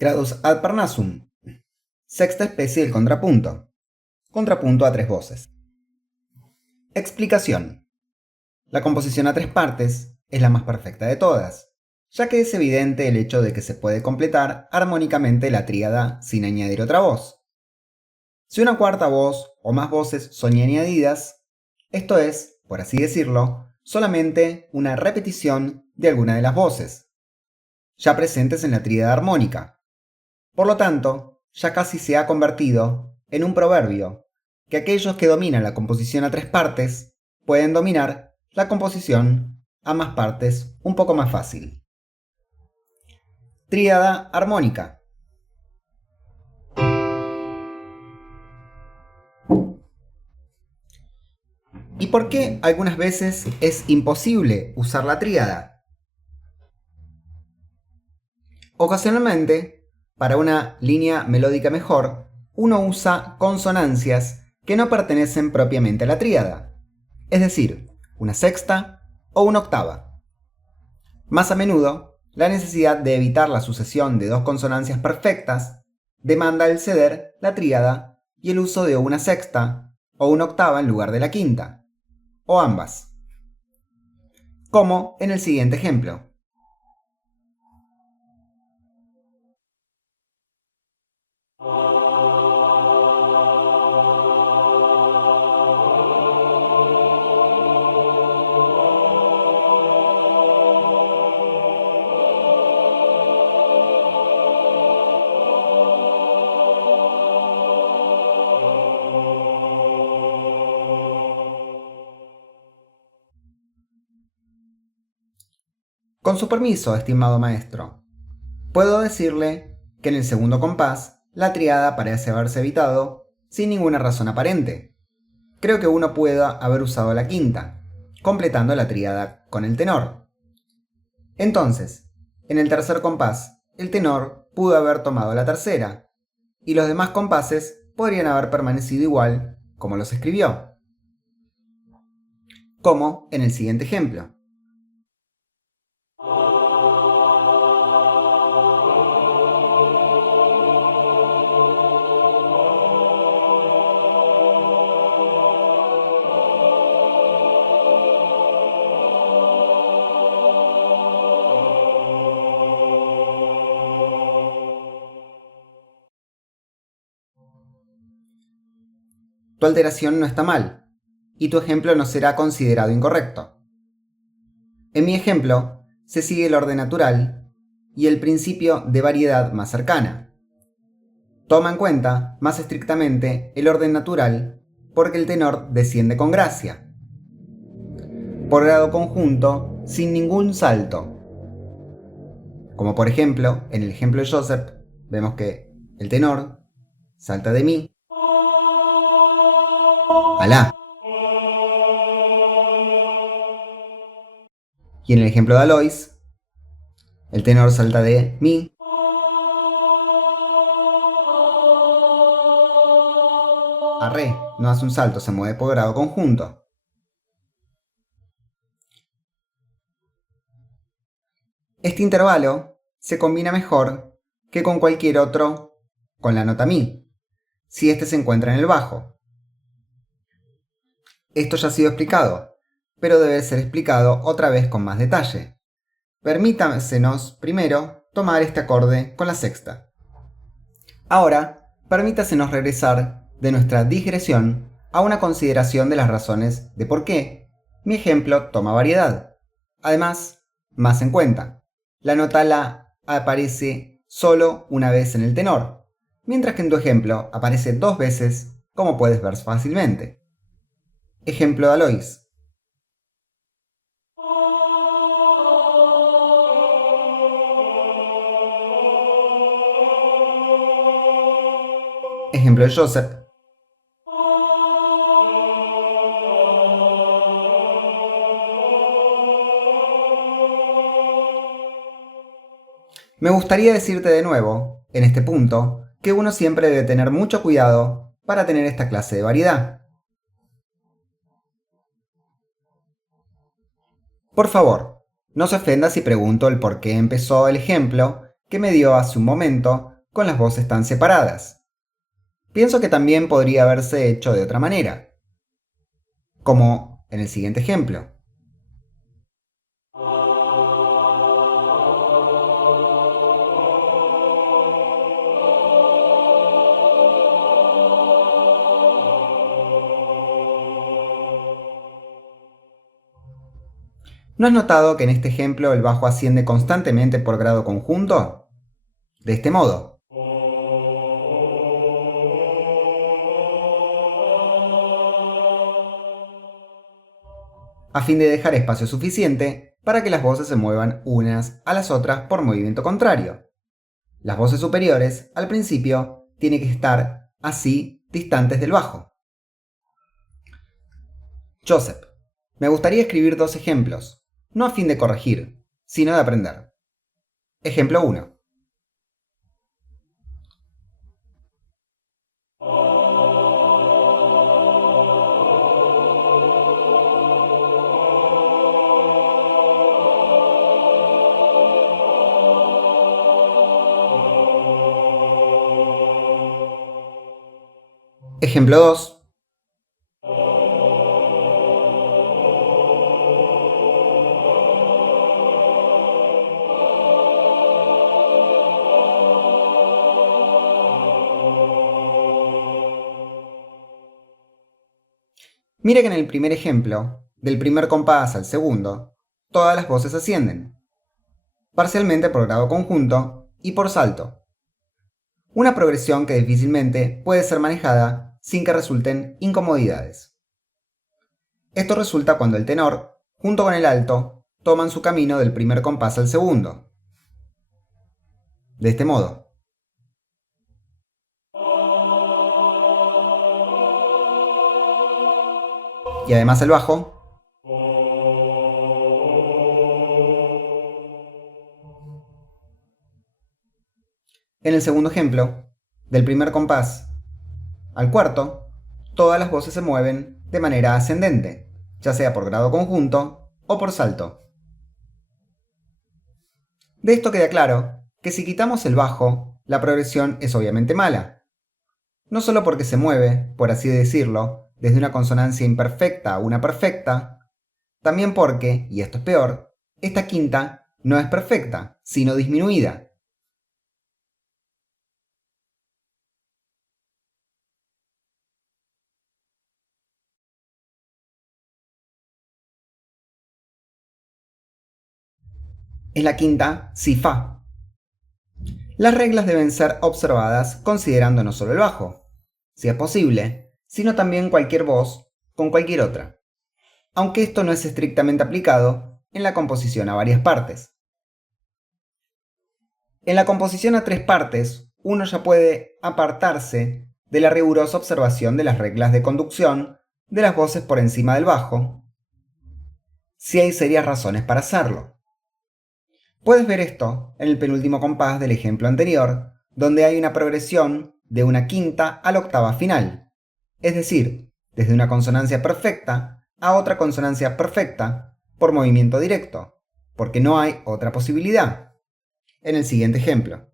Gradus ad Parnassum. Sexta especie del contrapunto. Contrapunto a tres voces. Explicación. La composición a tres partes es la más perfecta de todas, ya que es evidente el hecho de que se puede completar armónicamente la tríada sin añadir otra voz. Si una cuarta voz o más voces son añadidas, esto es, por así decirlo, solamente una repetición de alguna de las voces, ya presentes en la tríada armónica. Por lo tanto, ya casi se ha convertido en un proverbio que aquellos que dominan la composición a tres partes pueden dominar la composición a más partes un poco más fácil. Tríada armónica. ¿Y por qué algunas veces es imposible usar la tríada? Ocasionalmente, para una línea melódica mejor, uno usa consonancias que no pertenecen propiamente a la tríada, es decir, una sexta o una octava. Más a menudo, la necesidad de evitar la sucesión de dos consonancias perfectas demanda el ceder la tríada y el uso de una sexta o una octava en lugar de la quinta, o ambas, como en el siguiente ejemplo. Con su permiso, estimado maestro, puedo decirle que en el segundo compás la tríada parece haberse evitado sin ninguna razón aparente. Creo que uno pueda haber usado la quinta, completando la tríada con el tenor. Entonces, en el tercer compás, el tenor pudo haber tomado la tercera, y los demás compases podrían haber permanecido igual como los escribió. Como en el siguiente ejemplo. Tu alteración no está mal, y tu ejemplo no será considerado incorrecto. En mi ejemplo, se sigue el orden natural y el principio de variedad más cercana. Toma en cuenta, más estrictamente, el orden natural porque el tenor desciende con gracia, por grado conjunto, sin ningún salto. Como por ejemplo, en el ejemplo de Joseph, vemos que el tenor salta de mi a la. Y en el ejemplo de Alois, el tenor salta de mi a re, no hace un salto, se mueve por grado conjunto. Este intervalo se combina mejor que con cualquier otro con la nota mi, si este se encuentra en el bajo. Esto ya ha sido explicado, pero debe ser explicado otra vez con más detalle. Permítasenos primero tomar este acorde con la sexta. Ahora, permítasenos regresar de nuestra digresión a una consideración de las razones de por qué mi ejemplo toma variedad. Además, más en cuenta, la nota la aparece solo una vez en el tenor, mientras que en tu ejemplo aparece dos veces, como puedes ver fácilmente. Ejemplo de Alois. Ejemplo de Joseph. Me gustaría decirte de nuevo, en este punto, que uno siempre debe tener mucho cuidado para tener esta clase de variedad. Por favor, no se ofenda si pregunto el por qué empezó el ejemplo que me dio hace un momento con las voces tan separadas. Pienso que también podría haberse hecho de otra manera, como en el siguiente ejemplo. ¿No has notado que en este ejemplo el bajo asciende constantemente por grado conjunto? De este modo. A fin de dejar espacio suficiente para que las voces se muevan unas a las otras por movimiento contrario. Las voces superiores, al principio, tienen que estar así distantes del bajo. Joseph, me gustaría escribir dos ejemplos, no a fin de corregir, sino de aprender. Ejemplo 1. Ejemplo 2. Mire que en el primer ejemplo, del primer compás al segundo, todas las voces ascienden, parcialmente por grado conjunto y por salto. Una progresión que difícilmente puede ser manejada sin que resulten incomodidades. Esto resulta cuando el tenor, junto con el alto, toman su camino del primer compás al segundo. De este modo. Y además el bajo. En el segundo ejemplo, del primer compás al cuarto, todas las voces se mueven de manera ascendente, ya sea por grado conjunto o por salto. De esto queda claro que si quitamos el bajo, la progresión es obviamente mala. No solo porque se mueve, por así decirlo, desde una consonancia imperfecta a una perfecta, también porque, y esto es peor, esta quinta no es perfecta, sino disminuida. Es la quinta si-fa. Las reglas deben ser observadas considerando no solo el bajo, si es posible, sino también cualquier voz con cualquier otra, aunque esto no es estrictamente aplicado en la composición a varias partes. En la composición a tres partes, uno ya puede apartarse de la rigurosa observación de las reglas de conducción de las voces por encima del bajo, si hay serias razones para hacerlo. Puedes ver esto en el penúltimo compás del ejemplo anterior, donde hay una progresión de una quinta a la octava final, es decir, desde una consonancia perfecta a otra consonancia perfecta por movimiento directo, porque no hay otra posibilidad. En el siguiente ejemplo.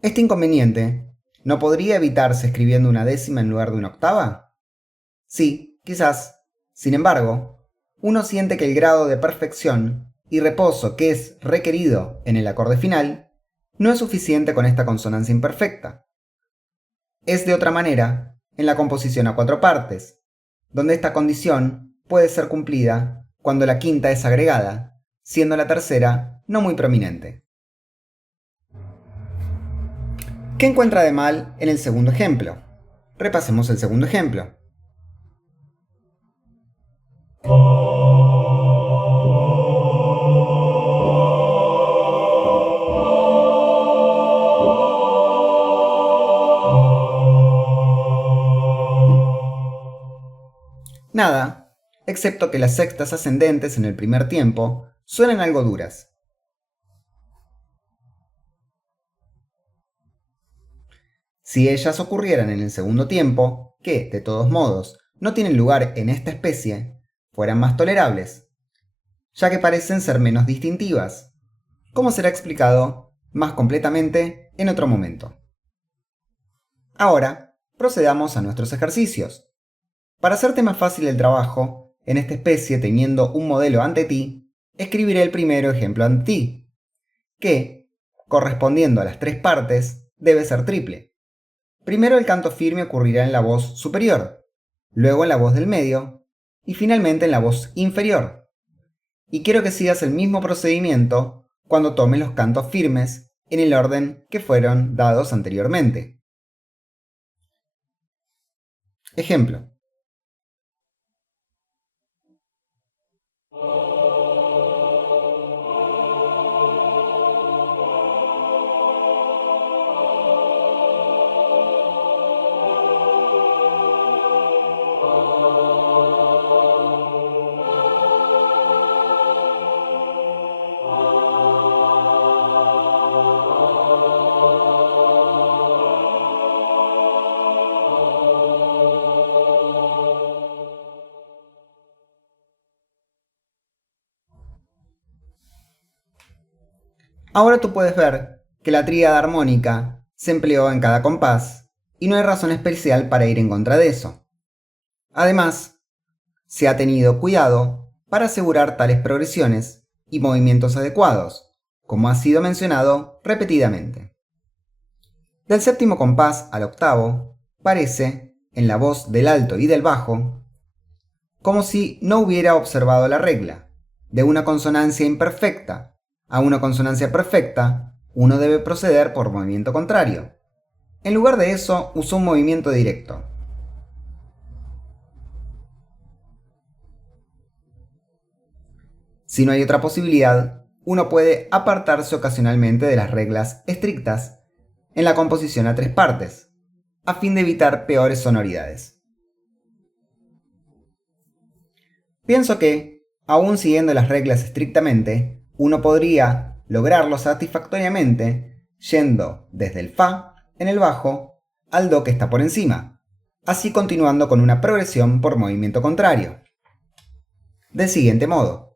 Este inconveniente, ¿no podría evitarse escribiendo una décima en lugar de una octava? Sí, quizás. Sin embargo, uno siente que el grado de perfección y reposo que es requerido en el acorde final no es suficiente con esta consonancia imperfecta. Es de otra manera en la composición a cuatro partes, donde esta condición puede ser cumplida cuando la quinta es agregada, siendo la tercera no muy prominente. ¿Qué encuentra de mal en el segundo ejemplo? Repasemos el segundo ejemplo. Nada, excepto que las sextas ascendentes en el primer tiempo suenan algo duras. si ellas ocurrieran en el segundo tiempo, que, de todos modos, no tienen lugar en esta especie, fueran más tolerables, ya que parecen ser menos distintivas, como será explicado más completamente en otro momento. Ahora, procedamos a nuestros ejercicios. Para hacerte más fácil el trabajo, en esta especie teniendo un modelo ante ti, escribiré el primero ejemplo ante ti, que, correspondiendo a las tres partes, debe ser triple. Primero el canto firme ocurrirá en la voz superior, luego en la voz del medio y finalmente en la voz inferior. Y quiero que sigas el mismo procedimiento cuando tomes los cantos firmes en el orden que fueron dados anteriormente. Ejemplo. Ahora tú puedes ver que la tríada armónica se empleó en cada compás y no hay razón especial para ir en contra de eso. Además, se ha tenido cuidado para asegurar tales progresiones y movimientos adecuados, como ha sido mencionado repetidamente. Del séptimo compás al octavo, parece, en la voz del alto y del bajo, como si no hubiera observado la regla. De una consonancia imperfecta a una consonancia perfecta, uno debe proceder por movimiento contrario. En lugar de eso, usó un movimiento directo. Si no hay otra posibilidad, uno puede apartarse ocasionalmente de las reglas estrictas en la composición a tres partes, a fin de evitar peores sonoridades. Pienso que, aún siguiendo las reglas estrictamente, uno podría lograrlo satisfactoriamente yendo desde el Fa en el bajo al Do que está por encima, así continuando con una progresión por movimiento contrario. Del siguiente modo.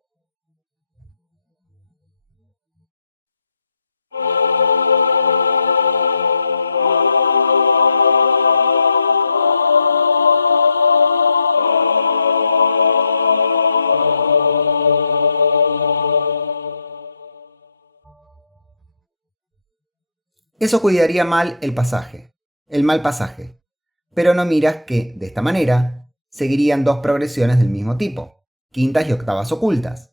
Eso cuidaría mal el mal pasaje, pero no miras que, de esta manera, seguirían dos progresiones del mismo tipo, quintas y octavas ocultas,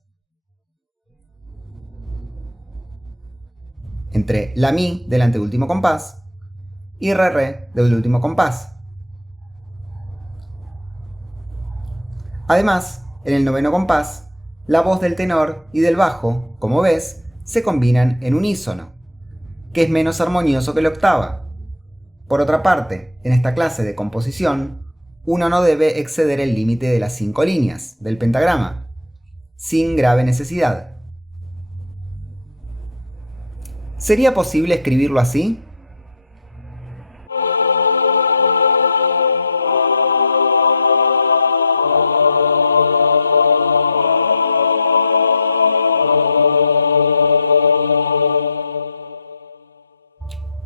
entre la mi del anteúltimo compás y re del último compás. Además, en el noveno compás, la voz del tenor y del bajo, como ves, se combinan en unísono, que es menos armonioso que la octava. Por otra parte, en esta clase de composición, uno no debe exceder el límite de las 5 líneas del pentagrama, sin grave necesidad. ¿Sería posible escribirlo así?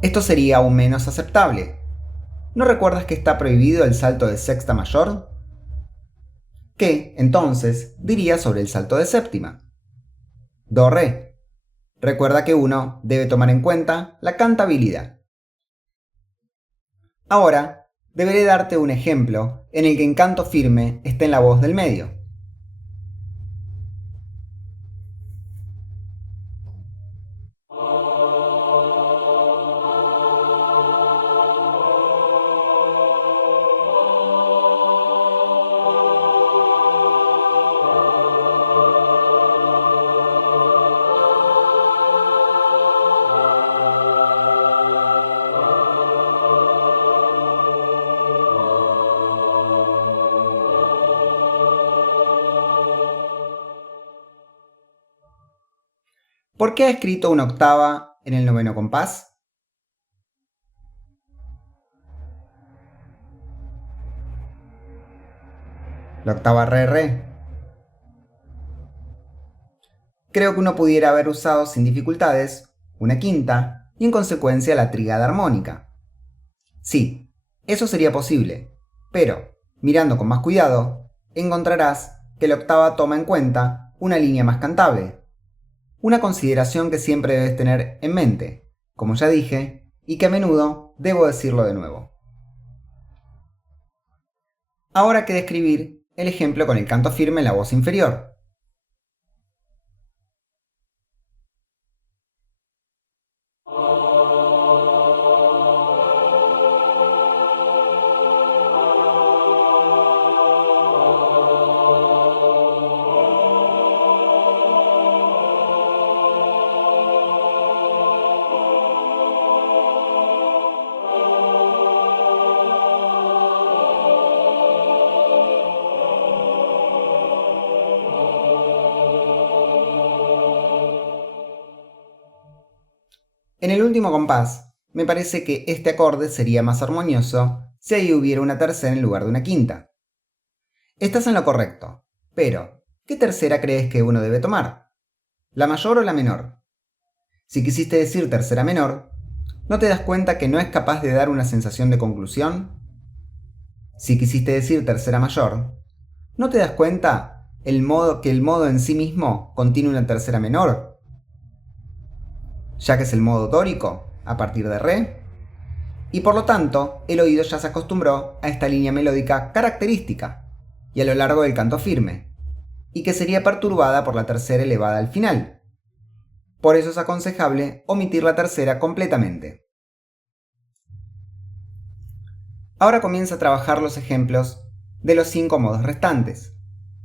Esto sería aún menos aceptable. ¿No recuerdas que está prohibido el salto de sexta mayor? ¿Qué, entonces, dirías sobre el salto de séptima? Do, re. Recuerda que uno debe tomar en cuenta la cantabilidad. Ahora, deberé darte un ejemplo en el que en canto firme esté en la voz del medio. ¿Por qué ha escrito una octava en el noveno compás? la octava re. Creo que uno pudiera haber usado sin dificultades una quinta y en consecuencia la tríada armónica. Sí, eso sería posible, pero, mirando con más cuidado, encontrarás que la octava toma en cuenta una línea más cantable. Una consideración que siempre debes tener en mente, como ya dije, y que a menudo debo decirlo de nuevo. Ahora hay que describir el ejemplo con el canto firme en la voz inferior. En el último compás, me parece que este acorde sería más armonioso si ahí hubiera una tercera en lugar de una quinta. Estás en lo correcto, pero ¿qué tercera crees que uno debe tomar? ¿La mayor o la menor? Si quisiste decir tercera menor, ¿no te das cuenta que no es capaz de dar una sensación de conclusión? Si quisiste decir tercera mayor, ¿no te das cuenta que el modo en sí mismo contiene una tercera menor? Ya que es el modo dórico, a partir de re, y por lo tanto el oído ya se acostumbró a esta línea melódica característica y a lo largo del canto firme, y que sería perturbada por la tercera elevada al final. Por eso es aconsejable omitir la tercera completamente. Ahora comienza a trabajar los ejemplos de los 5 modos restantes,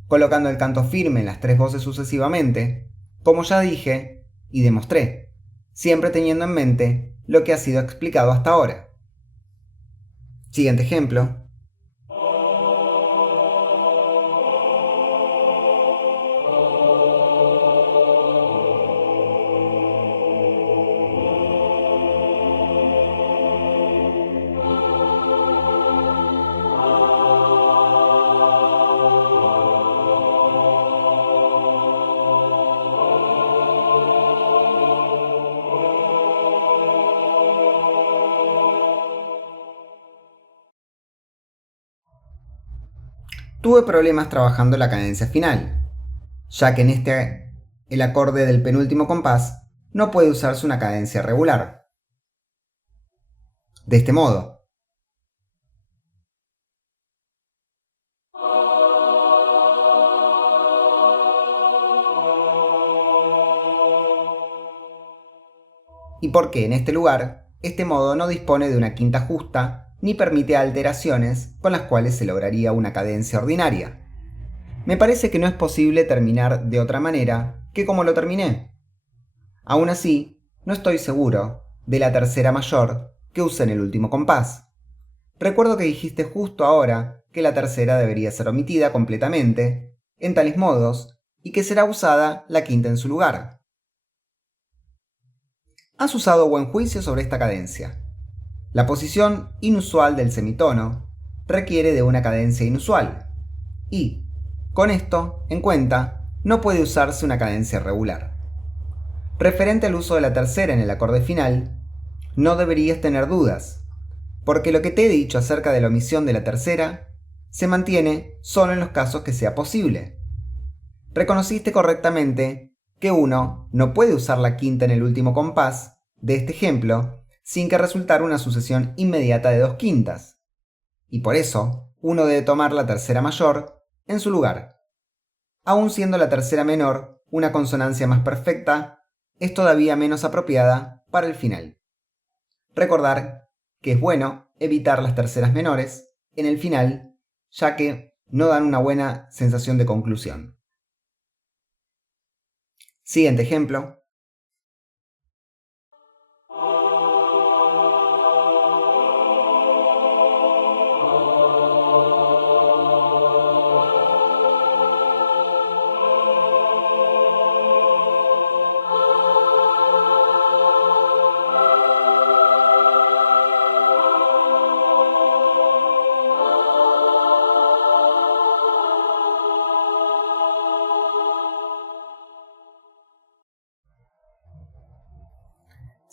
colocando el canto firme en las 3 voces sucesivamente, como ya dije y demostré, siempre teniendo en mente lo que ha sido explicado hasta ahora. Siguiente ejemplo. Tuve problemas trabajando la cadencia final, ya que el acorde del penúltimo compás no puede usarse una cadencia regular. De este modo. Y porque en este lugar, este modo no dispone de una quinta justa ni permite alteraciones con las cuales se lograría una cadencia ordinaria. Me parece que no es posible terminar de otra manera que como lo terminé. Aún así, no estoy seguro de la tercera mayor que usé en el último compás. Recuerdo que dijiste justo ahora que la tercera debería ser omitida completamente, en tales modos, y que será usada la quinta en su lugar. Has usado buen juicio sobre esta cadencia. La posición inusual del semitono requiere de una cadencia inusual, y, con esto en cuenta, no puede usarse una cadencia regular. Referente al uso de la tercera en el acorde final, no deberías tener dudas, porque lo que te he dicho acerca de la omisión de la tercera se mantiene solo en los casos que sea posible. Reconociste correctamente que uno no puede usar la quinta en el último compás de este ejemplo sin que resultara una sucesión inmediata de dos quintas, y por eso uno debe tomar la tercera mayor en su lugar. Aun siendo la tercera menor una consonancia más perfecta, es todavía menos apropiada para el final. Recordar que es bueno evitar las terceras menores en el final, ya que no dan una buena sensación de conclusión. Siguiente ejemplo.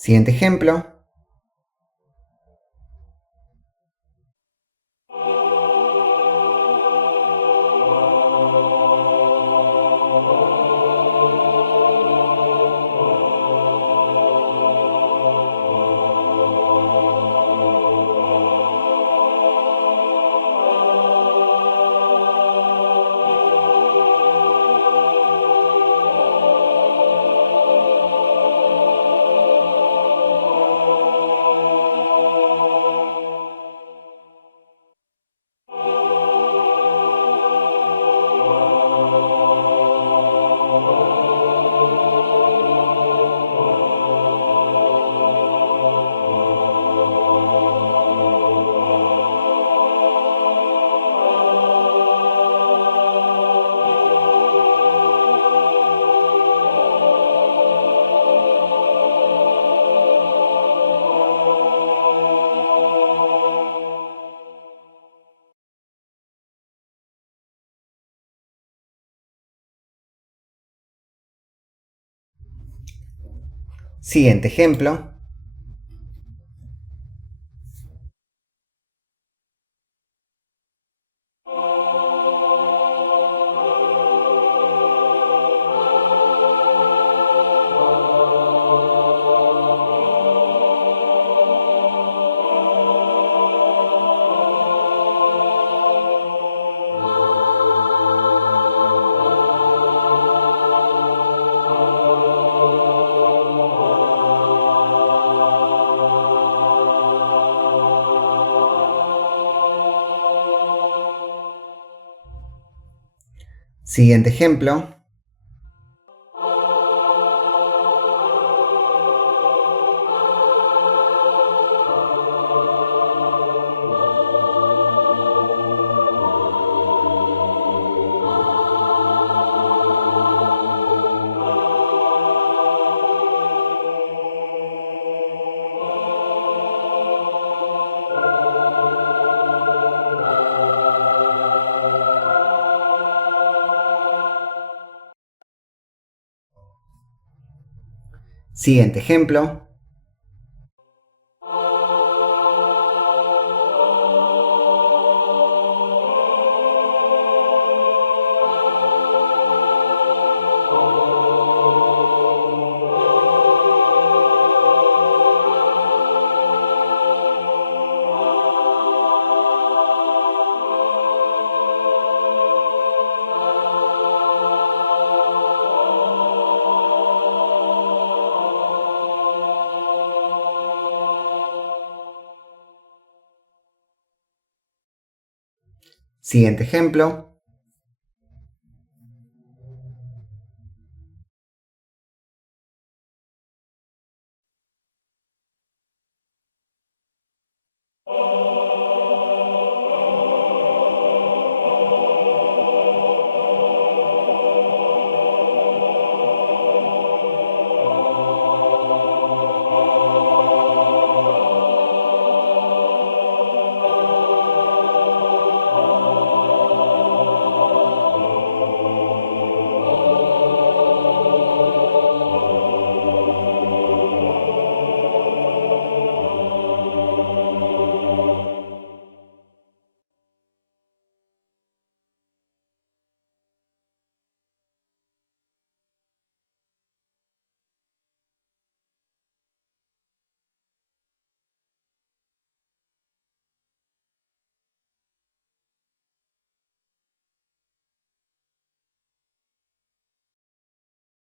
Siguiente ejemplo. Siguiente ejemplo. Siguiente ejemplo. Siguiente ejemplo. Siguiente ejemplo.